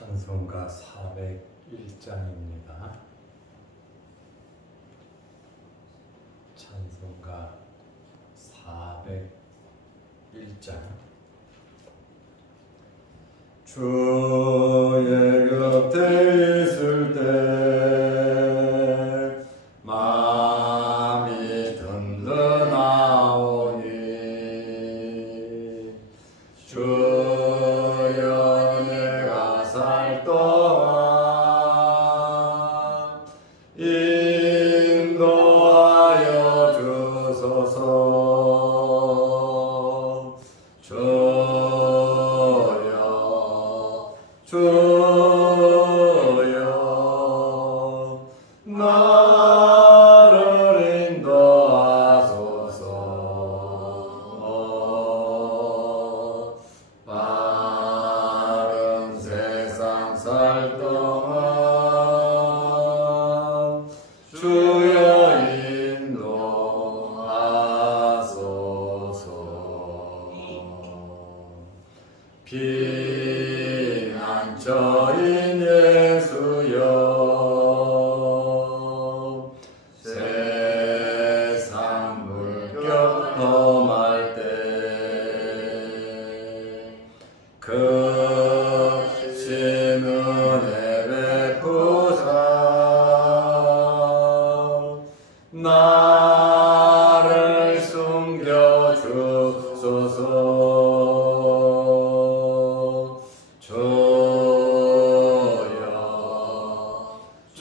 찬송가 401장입니다. 찬송가 401장. 주의 곁에 있을 때 마음이 든든하오니 주여 내가 살 동안 인도하여 주소서. 주여 나를 인도하소서. 바른 세상 살 동안 주여 인도하소서. 피난처인 예수여 세상 물결 험할 때 크신 은혜 베푸사 나를 숨겨 주소서. 주여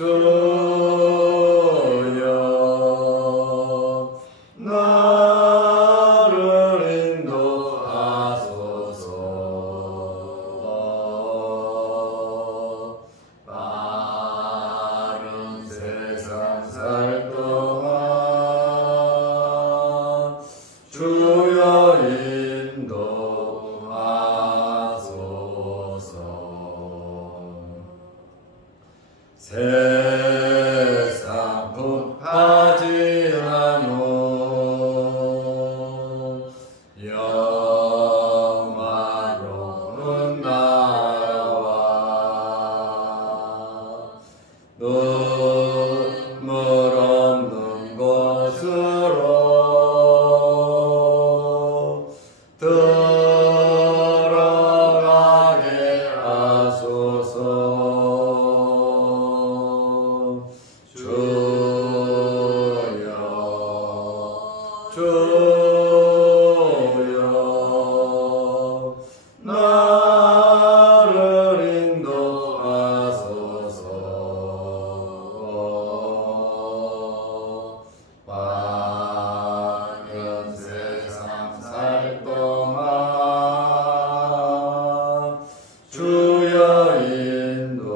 나를 인도하소서. 바른 세상 살 동안 주여 인도하소서. 세상 급하지 않고 영화로운 나라와 눈물 없는 곳으로 들어가게 하소서. 주여 나를 인도하소서. 바른 세상 살 동안 주여 인도하소서.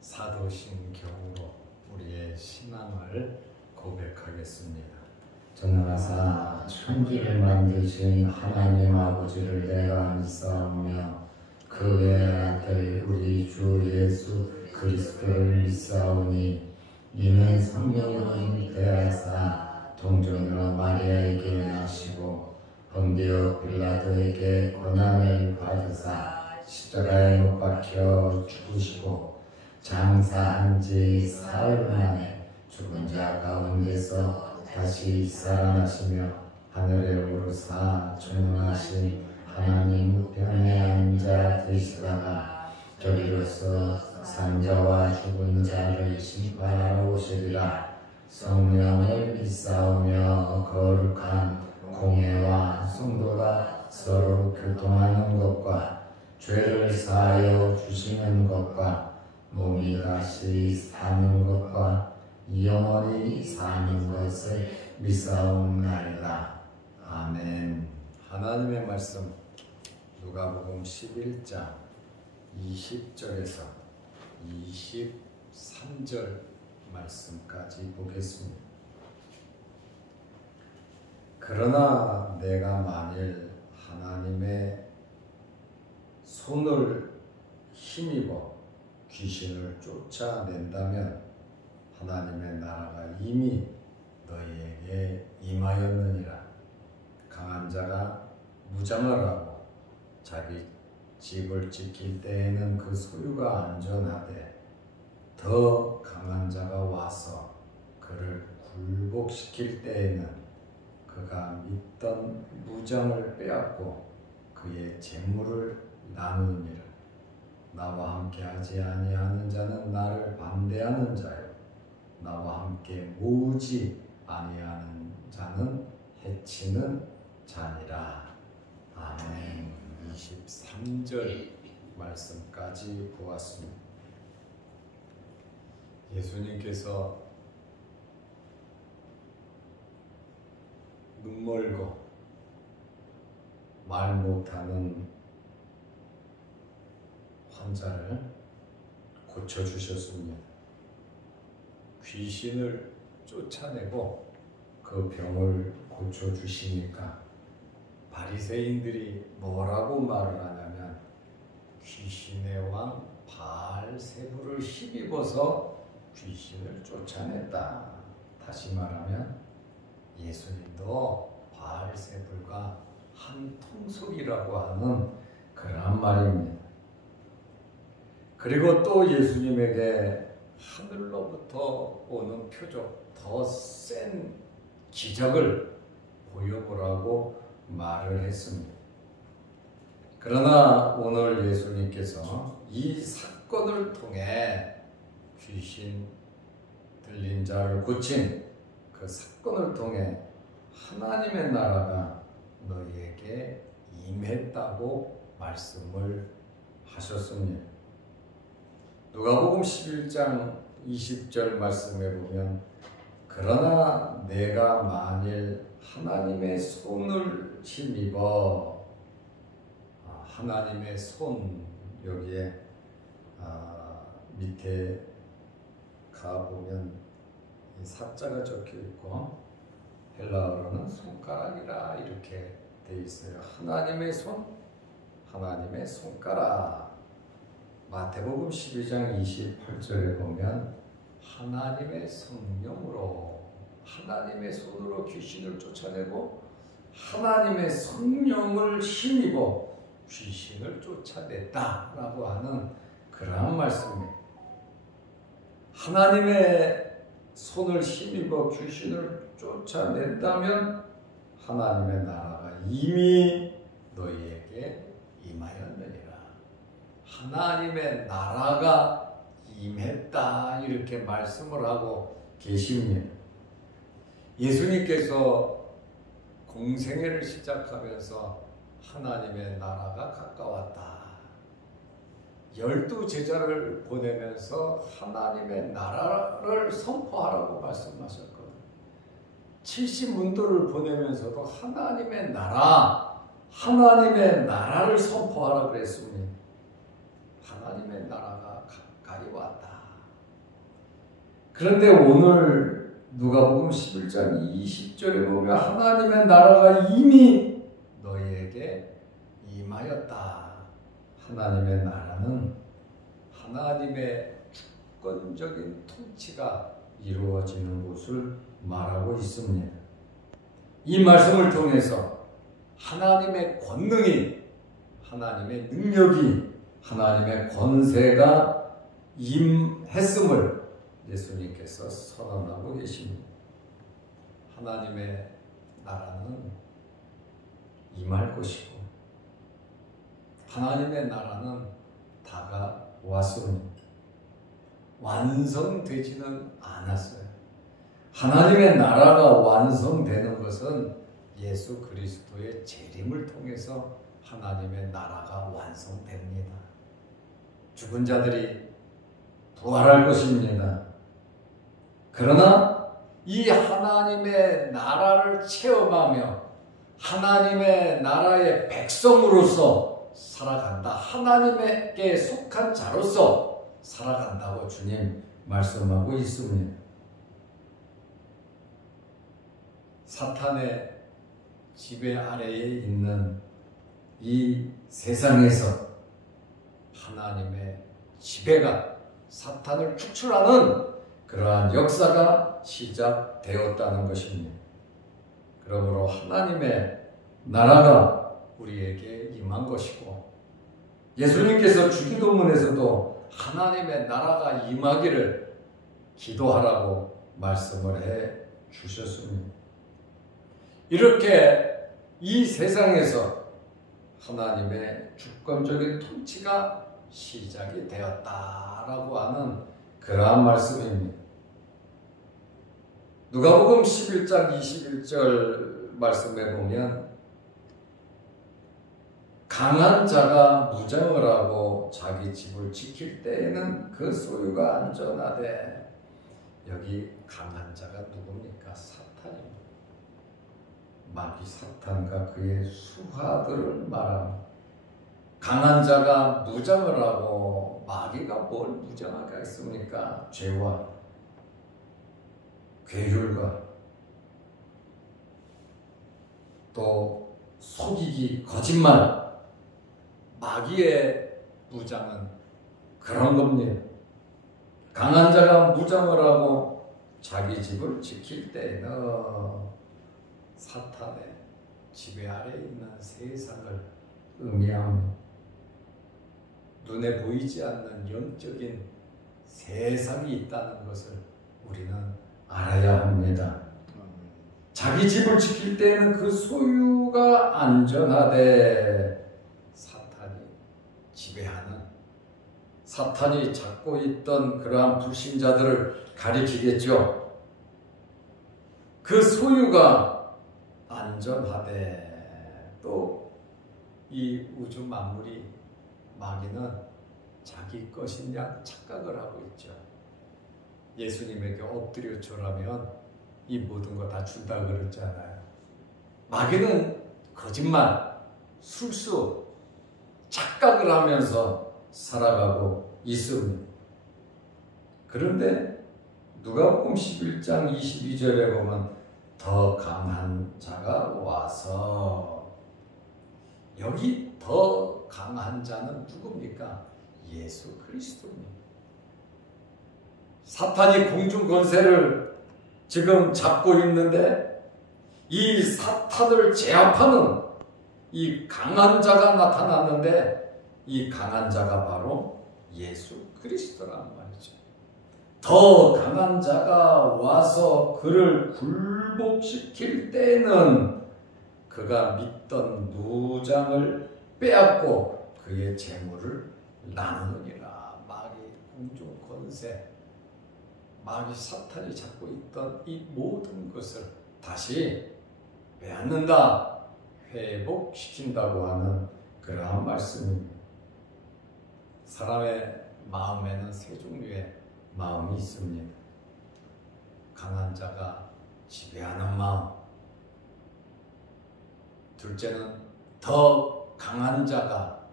사도신경으로 우리의 신앙을 고백하겠습니다. 전능하사 천지를 만드신 하나님 아버지를 내가 믿사오며 그 외의 아들 우리 주 예수 그리스도를 믿사오니 이는 성령으로 잉태하사 동정녀 마리아에게 나시고 본디오 빌라도에게 고난을 받으사 십자가에 못 박혀 죽으시고 장사한 지 사흘 만에 죽은 자 가운데서 다시 살아나시며 하늘에 오르사 전능하신 하나님 우편에 앉아 계시다가 저리로서 산자와 죽은 자를 심판하러 오시리라. 성령을 믿사오며 거룩한 공회와 성도가 서로 교통하는 것과 죄를 사하여 주시는 것과 몸이 다시 사는 것과 영원히 사는 것을 믿사옵나이다. 아멘. 하나님의 말씀 누가복음 11장 20절에서 23절 말씀까지 보겠습니다. 그러나 내가 만일 하나님의 손을 힘입어 귀신을 쫓아낸다면 하나님의 나라가 이미 너희에게 임하였느니라. 강한 자가 무장을 하고 자기 집을 지킬 때에는 그 소유가 안전하되 더 강한 자가 와서 그를 굴복시킬 때에는 그가 믿던 무장을 빼앗고 그의 재물을 나누느니라. 나와 함께 하지 아니하는 자는 나를 반대하는 자요 나와 함께 모으지 아니하는 자는 해치는 자니라. 아멘. 23절 말씀까지 보았습니다. 예수님께서 눈멀고 말 못하는 환자를 고쳐주셨습니다. 귀신을 쫓아내고 그 병을 고쳐주시니까 바리새인들이 뭐라고 말을 하냐면 귀신의 왕 바알세불을 힘입어서 귀신을 쫓아냈다. 다시 말하면 예수님도 바알세불과 한 통속이라고 하는 그런 말입니다. 그리고 또 예수님에게 하늘로부터 오는 표적, 더 센 기적을 보여보라고 말을 했습니다. 그러나 오늘 예수님께서 이 사건을 통해 귀신 들린 자를 고친 그 사건을 통해 하나님의 나라가 너희에게 임했다고 말씀을 하셨습니다. 누가복음 11장 20절 말씀에 보면 그러나 내가 만일 하나님의 손을 힘입어 하나님의 손 여기에 밑에 가보면 이 사자가 적혀 있고 헬라어로는 손가락이라 이렇게 되어 있어요. 하나님의 손, 하나님의 손가락. 마태복음 12장 28절에 보면 하나님의 성령으로 하나님의 손으로 귀신을 쫓아내고 하나님의 성령을 힘입어 귀신을 쫓아냈다라고 하는 그러한 말씀입니다. 하나님의 손을 힘입어 귀신을 쫓아냈다면 하나님의 나라가 이미 너희에게 임하였느니라. 하나님의 나라가 임했다 이렇게 말씀을 하고 계십니다. 예수님께서 공생애를 시작하면서 하나님의 나라가 가까웠다. 12제자를 보내면서 하나님의 나라를 선포하라고 말씀하셨거든요. 70문도를 보내면서도 하나님의 나라를 선포하라고 그랬습니다. 하나님의 나라가 가까이 왔다. 그런데 오늘 누가복음 11장 20절에 보면 하나님의 나라가 이미 너희에게 임하였다. 하나님의 나라는 하나님의 주권적인 통치가 이루어지는 곳을 말하고 있습니다. 이 말씀을 통해서 하나님의 권능이, 하나님의 능력이, 하나님의 권세가 임했음을 예수님께서 선언하고 계십니다. 하나님의 나라는 임할 것이고 하나님의 나라는 다가왔습니다. 완성되지는 않았어요. 하나님의 나라가 완성되는 것은 예수 그리스도의 재림을 통해서 하나님의 나라가 완성됩니다. 죽은 자들이 부활할 것입니다. 그러나 이 하나님의 나라를 체험하며 하나님의 나라의 백성으로서 살아간다. 하나님께 속한 자로서 살아간다고 주님 말씀하고 있습니다. 사탄의 지배 아래에 있는 이 세상에서 하나님의 지배가 사탄을 축출하는 그러한 역사가 시작되었다는 것입니다. 그러므로 하나님의 나라가 우리에게 임한 것이고, 예수님께서 주기도문에서도 하나님의 나라가 임하기를 기도하라고 말씀을 해 주셨습니다. 이렇게 이 세상에서 하나님의 주권적인 통치가 시작이 되었다라고 하는 그러한 말씀입니다. 누가복음 11장 21절 말씀에 보면 강한 자가 무장을 하고 자기 집을 지킬 때에는 그 소유가 안전하되, 여기 강한 자가 누굽니까? 사탄입니다. 마귀 사탄과 그의 수하들을 말합니다. 강한 자가 무장을 하고, 마귀가 뭘 무장하겠습니까? 죄와 괴율과 또 속이기, 거짓말, 마귀의 무장은 그런 겁니다. 강한 자가 무장을 하고 자기 집을 지킬 때에는 사탄의 지배 아래 있는 세상을 의미합니다. 눈에 보이지 않는 영적인 세상이 있다는 것을 우리는 알아야 합니다. 자기 집을 지킬 때에는 그 소유가 안전하되, 사탄이 지배하는, 사탄이 잡고 있던 그러한 불신자들을 가리키겠죠. 그 소유가 안전하되, 또 이 우주 만물이, 마귀는 자기 것인 양 착각을 하고 있죠. 예수님에게 엎드려 절하면 이 모든 거 다 준다 그랬잖아요. 마귀는 거짓말, 술수, 착각을 하면서 살아가고 있습니다. 그런데 누가복음 11장 22절에 보면 더 강한 자가 와서, 여기 더 강한 자는 누굽니까? 예수 그리스도입니다. 사탄이 공중 권세를 지금 잡고 있는데, 이 사탄을 제압하는 이 강한 자가 나타났는데, 이 강한 자가 바로 예수 그리스도란 말이죠. 더 강한 자가 와서 그를 굴복시킬 때는 그가 믿던 무장을 빼앗고 그의 재물을 나누느니라. 마귀 공중 권세, 마귀 사탄이 잡고 있던 이 모든 것을 다시 빼앗는다, 회복시킨다고 하는 그러한 말씀입니다. 사람의 마음에는 세 종류의 마음이 있습니다. 강한 자가 지배하는 마음, 둘째는 더 강한 자가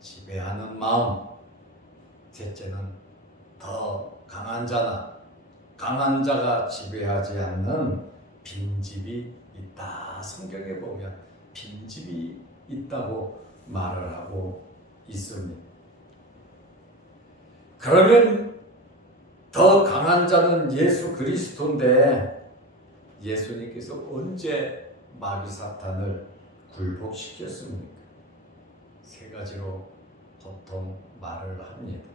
지배하는 마음, 셋째는 더 강한 자나 강한 자가 지배하지 않는 빈집이 있다. 성경에 보면 빈집이 있다고 말을 하고 있습니다. 그러면 더 강한 자는 예수 그리스도인데, 예수님께서 언제 마귀 사탄을 굴복시켰습니까? 세 가지로 보통 말을 합니다.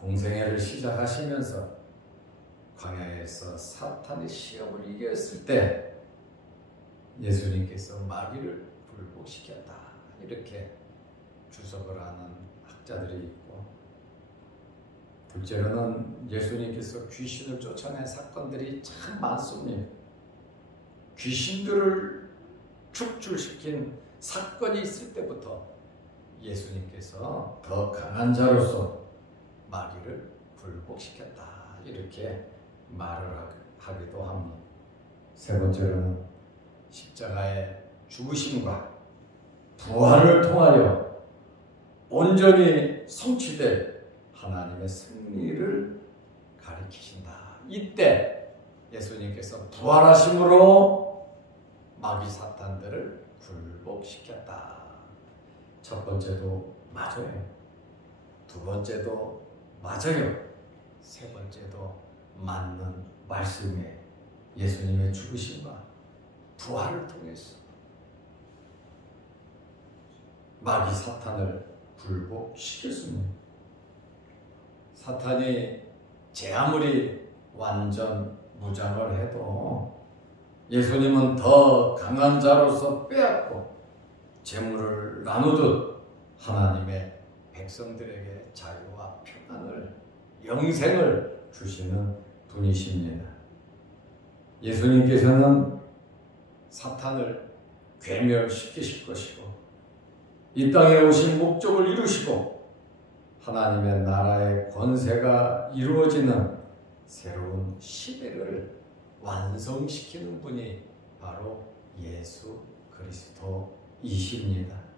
공생애를 시작하시면서 광야에서 사탄의 시험을 이겼을 때 예수님께서 마귀를 굴복시켰다, 이렇게 주석을 하는 학자들이 있고, 둘째로는 예수님께서 귀신을 쫓아낸 사건들이 참 많습니다. 귀신들을 축출시킨 사건이 있을 때부터 예수님께서 더 강한 자로서 마귀를 굴복시켰다, 이렇게 말을 하기도 합니다. 세 번째로는 십자가의 죽으심과 부활을 통하여 온전히 성취될 하나님의 승리를 가리키신다. 이때 예수님께서 부활하심으로 마귀 사탄들을 굴복시켰다. 첫 번째도 맞아요. 두 번째도 맞아요. 세 번째도 맞는 말씀이에요. 예수님의 죽으심과 부활을 통해서 마귀 사탄을 굴복시켰습니다. 사탄이 제 아무리 완전 무장을 해도 예수님은 더 강한 자로서 빼앗고 재물을 나누듯 하나님의 백성들에게 자유와 평안을, 영생을 주시는 분이십니다. 예수님께서는 사탄을 괴멸시키실 것이고 이 땅에 오신 목적을 이루시고 하나님의 나라의 권세가 이루어지는 새로운 시대를 완성시키는 분이 바로 예수 그리스도이십니다.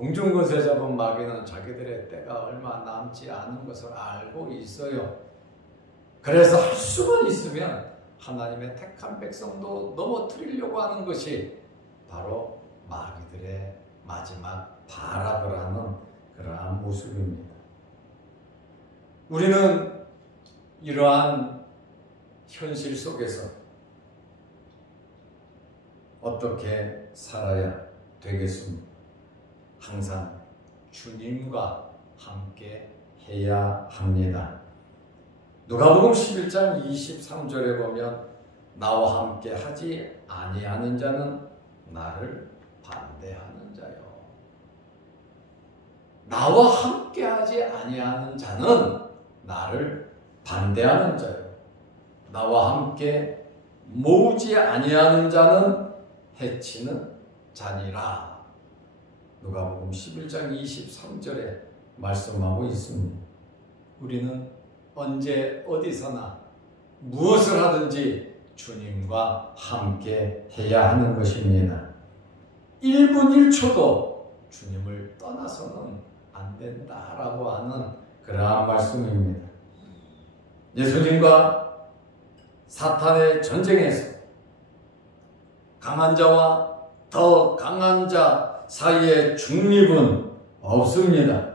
공중권세 잡은 마귀는 자기들의 때가 얼마 남지 않은 것을 알고 있어요. 그래서 할 수만 있으면 하나님의 택한 백성도 넘어뜨리려고 하는 것이 바로 마귀들의 마지막 발악을 하는 그러한 모습입니다. 우리는 이러한 현실 속에서 어떻게 살아야 되겠습니까? 항상 주님과 함께 해야 합니다. 누가복음 11장 23절에 보면 나와 함께 하지 아니하는 자는 나를 반대하는 자요. 나와 함께 하지 아니하는 자는 나를 반대하는 자요. 나와 함께 모으지 아니하는 자는 해치는 자니라. 누가복음 11장 23절에 말씀하고 있습니다. 우리는 언제 어디서나 무엇을 하든지 주님과 함께 해야 하는 것입니다. 1분 1초도 주님을 떠나서는 안 된다라고 하는 그러한 말씀입니다. 예수님과 사탄의 전쟁에서 강한 자와 더 강한 자 사이의 중립은 없습니다.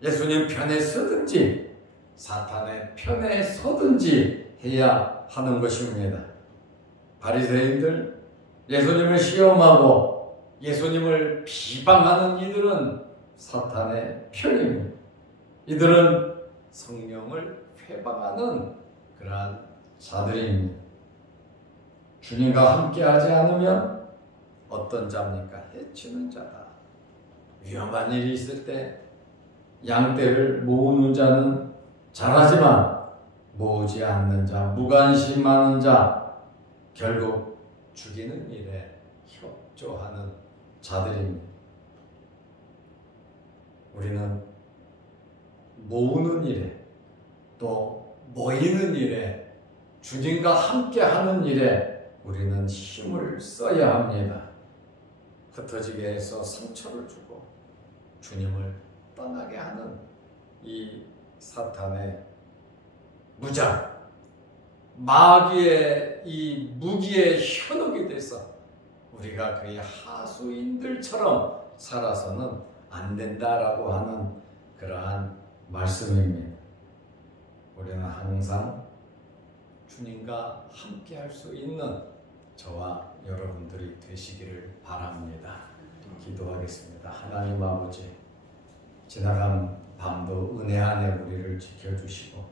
예수님 편에 서든지 사탄의 편에 서든지 해야 하는 것입니다. 바리새인들, 예수님을 시험하고 예수님을 비방하는 이들은 사탄의 편입니다. 이들은 성령을 회방하는 그러한 자들입니다. 주님과 함께하지 않으면 어떤 자입니까? 해치는 자다. 위험한 일이 있을 때 양떼를 모으는 자는 잘하지만 모으지 않는 자, 무관심하는 자, 결국 죽이는 일에 협조하는 자들입니다. 우리는 모으는 일에 또 모이는 일에 주님과 함께하는 일에 우리는 힘을 써야 합니다. 흩어지게 해서 상처를 주고 주님을 떠나게 하는 이 사탄의 무장, 마귀의 이 무기에 현혹이 돼서 우리가 그의 하수인들처럼 살아서는 안 된다라고 하는 그러한 말씀입니다. 우리는 항상 주님과 함께 할 수 있는 저와 여러분들이 되시기를 바랍니다. 기도하겠습니다. 하나님 아버지, 지나간 밤도 은혜 안에 우리를 지켜주시고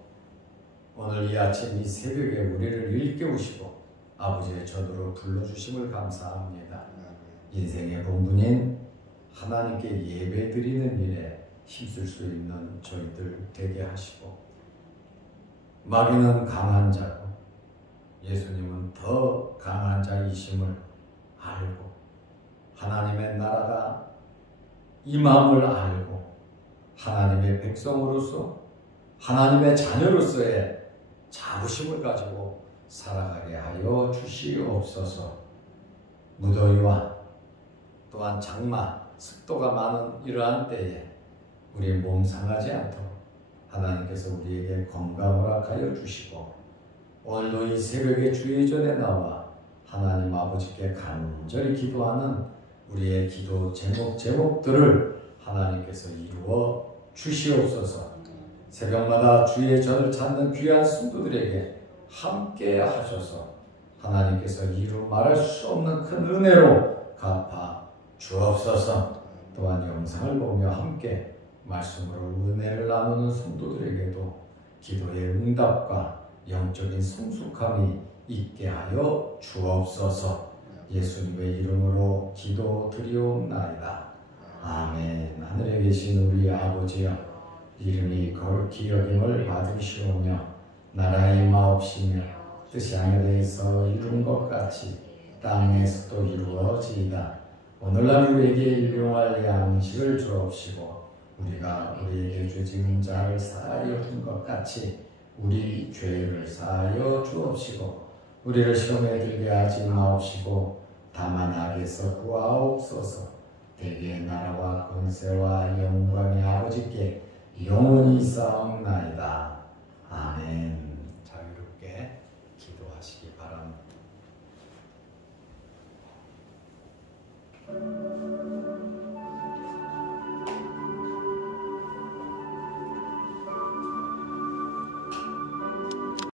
오늘 이 아침 이 새벽에 우리를 일깨우시고 아버지의 전으로 불러주심을 감사합니다. 인생의 본분인 하나님께 예배드리는 일에 힘쓸 수 있는 저희들 되게 하시고 마귀는 강한 자고 예수님은 더 강한 자이심을 알고 하나님의 나라가 임함을 알고 하나님의 백성으로서 하나님의 자녀로서의 자부심을 가지고 살아가게 하여 주시옵소서. 무더위와 또한 장마, 습도가 많은 이러한 때에 우리 몸 상하지 않도록 하나님께서 우리에게 건강을 허락하여 주시고 오늘도 이 새벽에 주의 전에 나와 하나님 아버지께 간절히 기도하는 우리의 기도 제목들을 하나님께서 이루어 주시옵소서. 새벽마다 주의 전을 찾는 귀한 성도들에게 함께 하셔서 하나님께서 이루 말할 수 없는 큰 은혜로 갚아 주옵소서. 또한 영상을 보며 함께 말씀으로 은혜를 나누는 성도들에게도 기도의 응답과 영적인 성숙함이 있게 하여 주옵소서. 예수님의 이름으로 기도드리옵나이다. 아멘. 하늘에 계신 우리 아버지여, 이름이 거룩히 여김을 받으시오며 나라의 마옵시며 뜻이 하늘에서 이룬 것 같이 땅에서도 이루어지이다. 오늘날 우리에게 일용할 양식을 주옵시고 우리가 우리에게 죄 지은 자를 사하여 준 것 같이 우리 죄를 사하여 주옵시고 우리를 시험에 들게 하지 마옵시고 다만 악에서 구하옵소서. 대개의 나라와 권세와 영광이 아버지께 영원히 있사옵나이다. 아멘. 자유롭게 기도하시기 바랍니다.